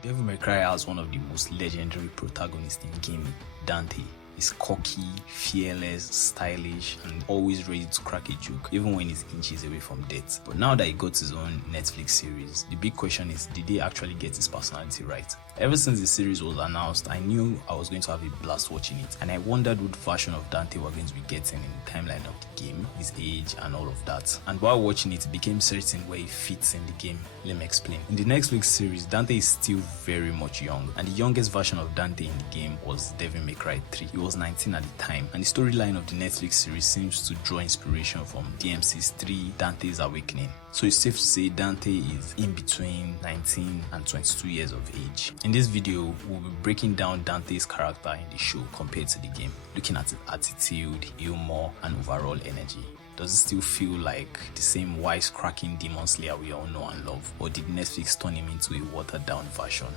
Devil May Cry has one of the most legendary protagonists in gaming, Dante. He's cocky, fearless, stylish, and always ready to crack a joke, even when he's inches away from death. But now that he got his own Netflix series, the big question is, did they actually get his personality right? Ever since the series was announced, I knew I was going to have a blast watching it, and I wondered what version of Dante we're going to be getting in the timeline of the game, his age, and all of that. And while watching it became certain where he fits in the game. Let me explain. In the Netflix series, Dante is still very much young, and the youngest version of Dante in the game was Devil May Cry 3. He was 19 at the time, and the storyline of the Netflix series seems to draw inspiration from DMC's 3 Dante's Awakening. So it's safe to say Dante is in between 19 and 22 years of age. In this video, we'll be breaking down Dante's character in the show compared to the game, looking at his attitude, humor, and overall energy. Does it still feel like the same wisecracking demon slayer we all know and love, or did Netflix turn him into a watered down version?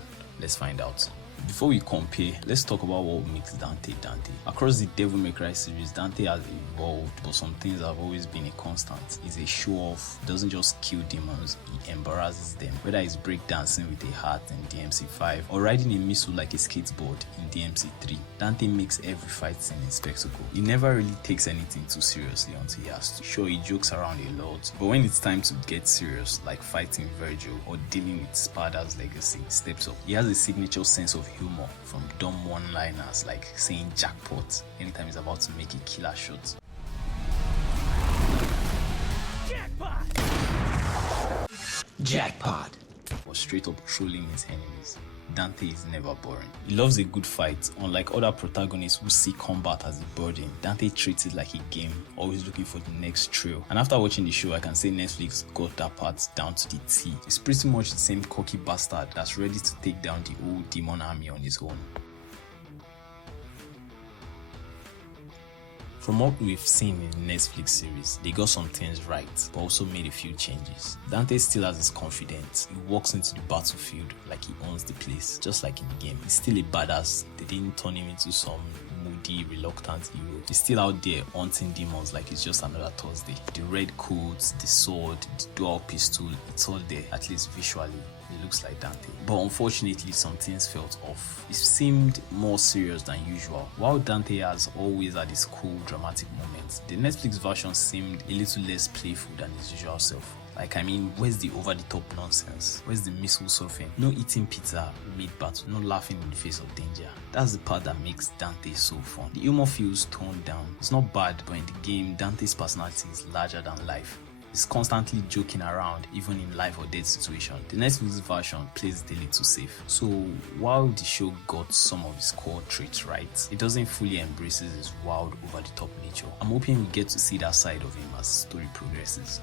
Let's find out. Before we compare, let's talk about what makes Dante Dante. Across the Devil May Cry series, Dante has evolved, but some things have always been a constant. He's a show-off, doesn't just kill demons, he embarrasses them. Whether it's breakdancing with a hat in DMC 5 or riding a missile like a skateboard in DMC 3, Dante makes every fight scene a spectacle. He never really takes anything too seriously until he has to. Sure, he jokes around a lot, but when it's time to get serious, like fighting Virgil or dealing with Spada's legacy, he steps up. He has a signature sense of humor, from dumb one-liners like saying jackpot anytime he's about to make a killer shot. Jackpot! Or straight up trolling his enemies. Dante is never boring. He loves a good fight. Unlike other protagonists who see combat as a burden, Dante treats it like a game, always looking for the next thrill. And after watching the show, I can say Netflix got that part down to the T. It's pretty much the same cocky bastard that's ready to take down the whole demon army on his own. From what we've seen in the Netflix series, they got some things right, but also made a few changes. Dante still has his confidence. He walks into the battlefield like he owns the place, just like in the game. He's still a badass. They didn't turn him into some moody, reluctant hero. He's still out there hunting demons like it's just another Thursday. The red coat, the sword, the dual pistol, it's all there, at least visually. It looks like Dante. But unfortunately, some things felt off. It seemed more serious than usual. While Dante has always had his cool, dramatic moments, the Netflix version seemed a little less playful than his usual self. Like, I mean, where's the over-the-top nonsense? Where's the missile surfing? No eating pizza mid-battle, no laughing in the face of danger. That's the part that makes Dante so fun. The humor feels toned down. It's not bad, but in the game, Dante's personality is larger than life. He's constantly joking around, even in life or death situation. The Netflix version plays it a little safe. So while the show got some of his core traits right, it doesn't fully embrace his wild, over-the-top nature. I'm hoping we get to see that side of him as the story progresses.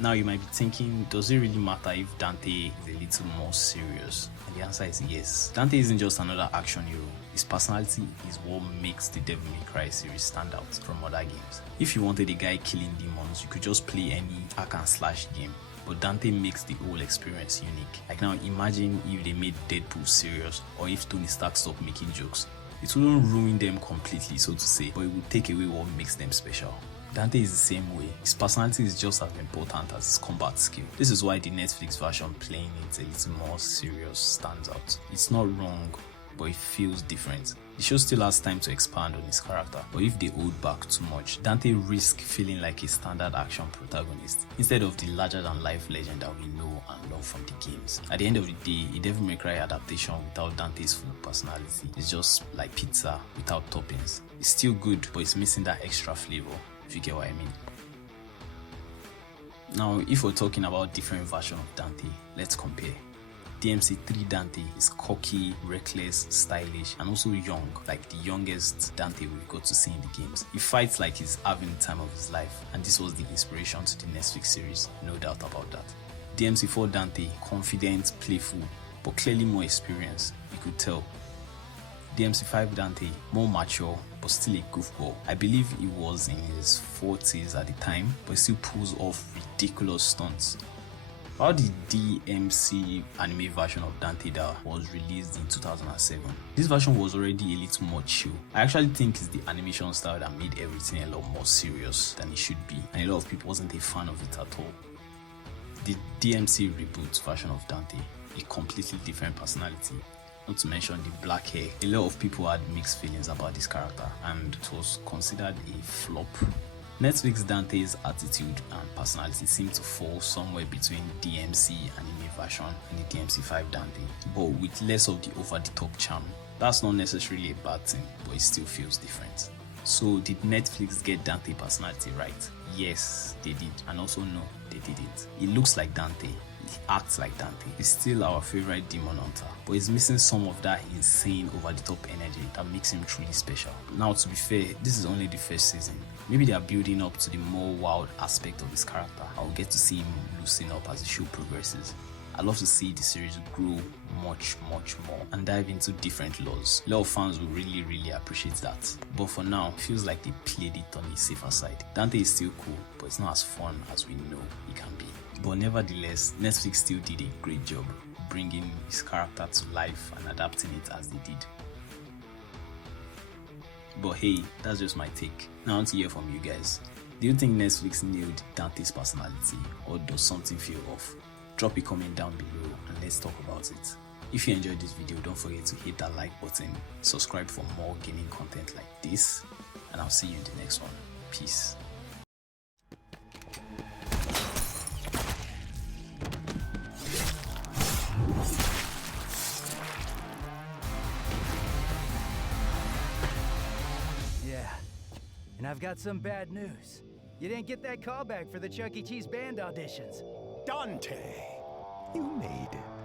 Now you might be thinking, does it really matter if Dante is a little more serious? And the answer is yes. Dante isn't just another action hero. His personality is what makes the Devil May Cry series stand out from other games. If you wanted a guy killing demons, you could just play any hack and slash game. But Dante makes the whole experience unique. Like now, imagine if they made Deadpool serious, or if Tony Stark stopped making jokes. It wouldn't ruin them completely, so to say, but it would take away what makes them special. Dante is the same way. His personality is just as important as his combat skill. This is why the Netflix version playing it a little more serious stands out. It's not wrong, but it feels different. The show still has time to expand on his character, but if they hold back too much, Dante risks feeling like a standard action protagonist instead of the larger-than-life legend that we know and love from the games. At the end of the day, a Devil May Cry adaptation without Dante's full personality is just like pizza without toppings. It's still good, but it's missing that extra flavor, if you get what I mean. Now, if we're talking about different versions of Dante, let's compare. DMC 3 Dante is cocky, reckless, stylish, and also young, like the youngest Dante we've got to see in the games. He fights like he's having the time of his life, and this was the inspiration to the Netflix series, no doubt about that. DMC 4 Dante, confident, playful, but clearly more experienced, you could tell. DMC 5 Dante, more mature, but still a goofball. I believe he was in his 40s at the time, but he still pulls off ridiculous stunts. How the DMC anime version of Dante that was released in 2007. This version was already a little more chill. I actually think it's the animation style that made everything a lot more serious than it should be, and a lot of people wasn't a fan of it at all. The DMC reboot version of Dante, a completely different personality. Not to mention the black hair. A lot of people had mixed feelings about this character and it was considered a flop. Netflix Dante's attitude and personality seem to fall somewhere between DMC anime version and the DMC5 Dante, but with less of the over-the-top charm. That's not necessarily a bad thing, but it still feels different. So did Netflix get Dante personality right? Yes, they did, and also no, they didn't. It looks like Dante, he acts like Dante. He's still our favorite demon hunter, but he's missing some of that insane over-the-top energy that makes him truly special. Now, to be fair, this is only the first season. Maybe they are building up to the more wild aspect of his character. I'll get to see him loosen up as the show progresses. I'd love to see the series grow much more and dive into different laws. A lot of fans will really appreciate that. But for now, it feels like they played it on the safer side. Dante is still cool, but it's not as fun as we know it can be. But nevertheless, Netflix still did a great job bringing his character to life and adapting it as they did. But hey, that's just my take. Now I want to hear from you guys. Do you think Netflix nailed Dante's personality, or does something feel off? Drop a comment down below and let's talk about it. If you enjoyed this video, don't forget to hit that like button, subscribe for more gaming content like this, and I'll see you in the next one. Peace. Yeah, and I've got some bad news. You didn't get that callback for the Chuck E. Cheese band auditions. Dante, you made it.